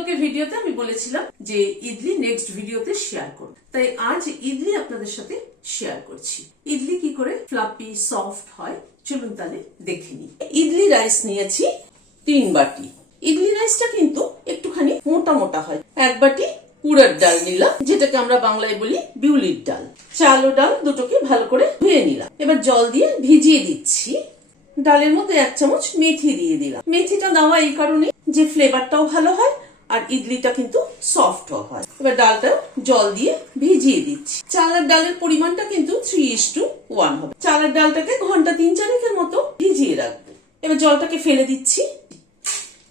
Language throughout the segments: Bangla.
গতকালকের ভিডিওতে আমি বলেছিলাম যে ইডলি নেক্সট ভিডিওতে শেয়ার করব, তাই আজ ইডলি আপনাদের সাথে শেয়ার করছি। ইডলি কি করে ফ্লাপি সফট হয় চলুন তাহলে দেখে নিই। ইডলি রাইস নিয়েছি 3 বাটি। ইডলি রাইসটা কিন্তু একটুখানি মোটা মোটা হয়। 1 বাটি উড়ার ডাল নিলাম, যেটাকে আমরা বাংলায় বলি বিউলির ডাল। চাল ও ডাল দুটোকে ভালো করে ধুয়ে নিলাম। এবার জল দিয়ে ভিজিয়ে দিচ্ছি। ডালের মধ্যে 1 চামচ মেথি দিয়ে দিলাম। মেথিটা দেওয়া এই কারণে যে ফ্লেভারটাও ভালো হয় আর ইডলিটা কিন্তু সফটও হয়। এবার ডালটা জল দিয়ে ভিজিয়ে দিচ্ছি। চাল আর ডালের পরিমাণটা কিন্তু 3:1 হবে। চাল আর ডালটাকে ঘন্টা 3-4 মতো ভিজিয়ে রাখবো। এবার জলটাকে ফেলে দিচ্ছি।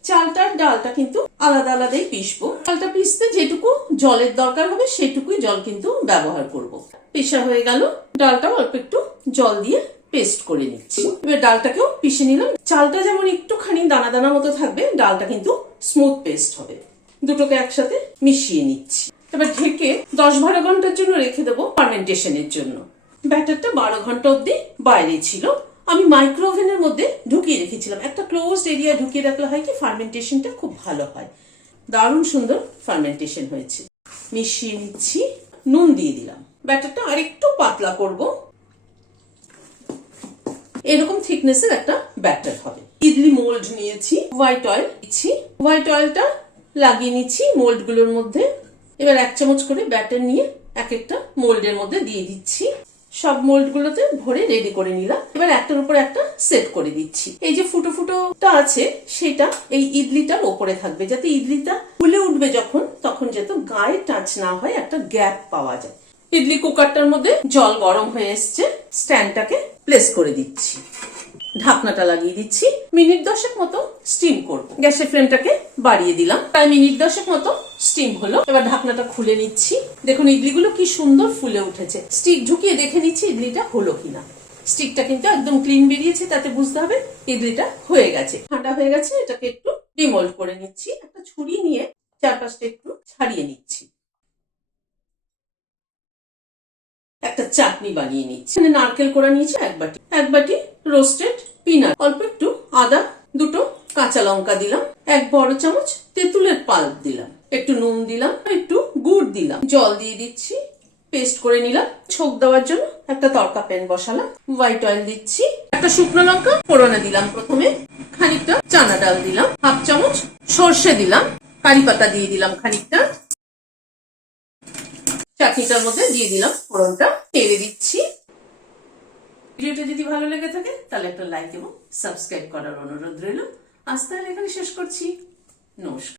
চালটা আর ডালটা কিন্তু আলাদা আলাদাই পিসবো। চালটা পিসতে যেটুকু জলের দরকার হবে সেটুকুই জল কিন্তু ব্যবহার করব। পেশা হয়ে গেল, ডালটাও অল্প একটু জল দিয়ে পেস্ট করে নিচ্ছি। এবার ডালটাকেও পিষে নিলাম। চালটা যেমন একটুখানি দানা দানা মতো থাকবে, ডালটা কিন্তু স্মুথ পেস্ট হবে। দুটোকে একসাথে মিশিয়ে নিচ্ছি। এবার ঢেকে 10-12 ঘন্টার জন্য রেখে দেবো ফার্মেন্টেশনের জন্য। ব্যাটারটা 12 ঘন্টা অব্দি বাইরে ছিল। আমি মাইক্রো ওভেনের মধ্যে ঢুকিয়ে রেখেছিলাম। একটা ক্লোজড এরিয়া ঢুকিয়ে রাখলে হয় কি ফার্মেন্টেশনটা খুব ভালো হয়। দারুণ সুন্দর ফার্মেন্টেশন হয়েছে। মিশিয়ে নিচ্ছি। নুন দিয়ে দিলাম। ব্যাটারটা আরেকটু পাতলা করব। এরকম থিকনেসের একটা ব্যাটার হবে। ইডলি মোল্ড নিয়েছি, হোয়াইট অয়েল দিচ্ছি। হোয়াইট অয়েলটা লাগিয়ে নিচ্ছি মোল্ড গুলোর মধ্যে। এবার 1 চামচ করে ব্যাটার নিয়ে এক একটা মোল্ডের মধ্যে দিয়ে দিচ্ছি। সব মোল্ড গুলোতে ভরে রেডি করে নিলাম। এবার একটার উপর একটা সেট করে দিচ্ছি। এই যে ফুটো ফুটোটা আছে সেটা এই ইডলিটার ওপরে থাকবে, যাতে ইডলিটা ফুলে উঠবে যখন, তখন যাতে গায়ে টাচ না হয়, একটা গ্যাপ পাওয়া যায়। ইডলি কুকারটার মধ্যে জল গরম হয়ে এসছে। স্ট্যান্ডটাকে প্লেস করে দিচ্ছি। ঢাকনাটা লাগিয়ে দিচ্ছি। মিনিট 10 মতো স্টিম করব। গ্যাসের ফ্লেমটাকে বাড়িয়ে দিলাম। প্রায় মিনিট 10 মতো স্টিম হলো। এবার ঢাকনাটা খুলে নিচ্ছি। দেখুন ইডলিগুলো কি সুন্দর ফুলে উঠেছে। স্টিক ঢুকিয়ে দেখে নিচ্ছি ইডলিটা হলো কিনা। স্টিকটা কিন্তু একদম ক্লিন বেরিয়েছে, তাতে বুঝতে হবে ইডলিটা হয়ে গেছে। ঠান্ডা হয়ে গেছে, এটাকে একটু ডিমোল্ড করে নিচ্ছি। একটা ছুরি নিয়ে চারপাশটা একটু ছাড়িয়ে নিচ্ছি। একটা চাটনি বানিয়ে নিচ্ছি। নারকেল কোড়া নিয়েছি 1 বাটি রোস্টেড পিনাট, অল্প একটু আদা, 2টো কাঁচা লঙ্কা দিলাম, 1 বড় চামচ তেঁতুলের পাল্প দিলাম, একটু নুন দিলাম, একটু গুড় দিলাম, জল দিয়ে দিচ্ছি। পেস্ট করে নিলাম। ছোক দেওয়ার জন্য একটা তড়কা প্যান বসালাম। হোয়াইট অয়েল দিচ্ছি। একটা শুকনো লঙ্কা ফোড়নে দিলাম প্রথমে। খানিকটা চানা ডাল দিলাম, 1/2 চামচ সর্ষে দিলাম, কারি পাতা দিয়ে দিলাম খানিকটা। চাটনিটার মধ্যে দিয়ে দিলাম ফোড়নটা, তেলে দিচ্ছি। ভিডিওটা যদি ভালো লেগে থাকে তাহলে একটা লাইক এবং সাবস্ক্রাইব করার অনুরোধ রইল। আজ তাহলে এখানে শেষ করছি। নমস্কার।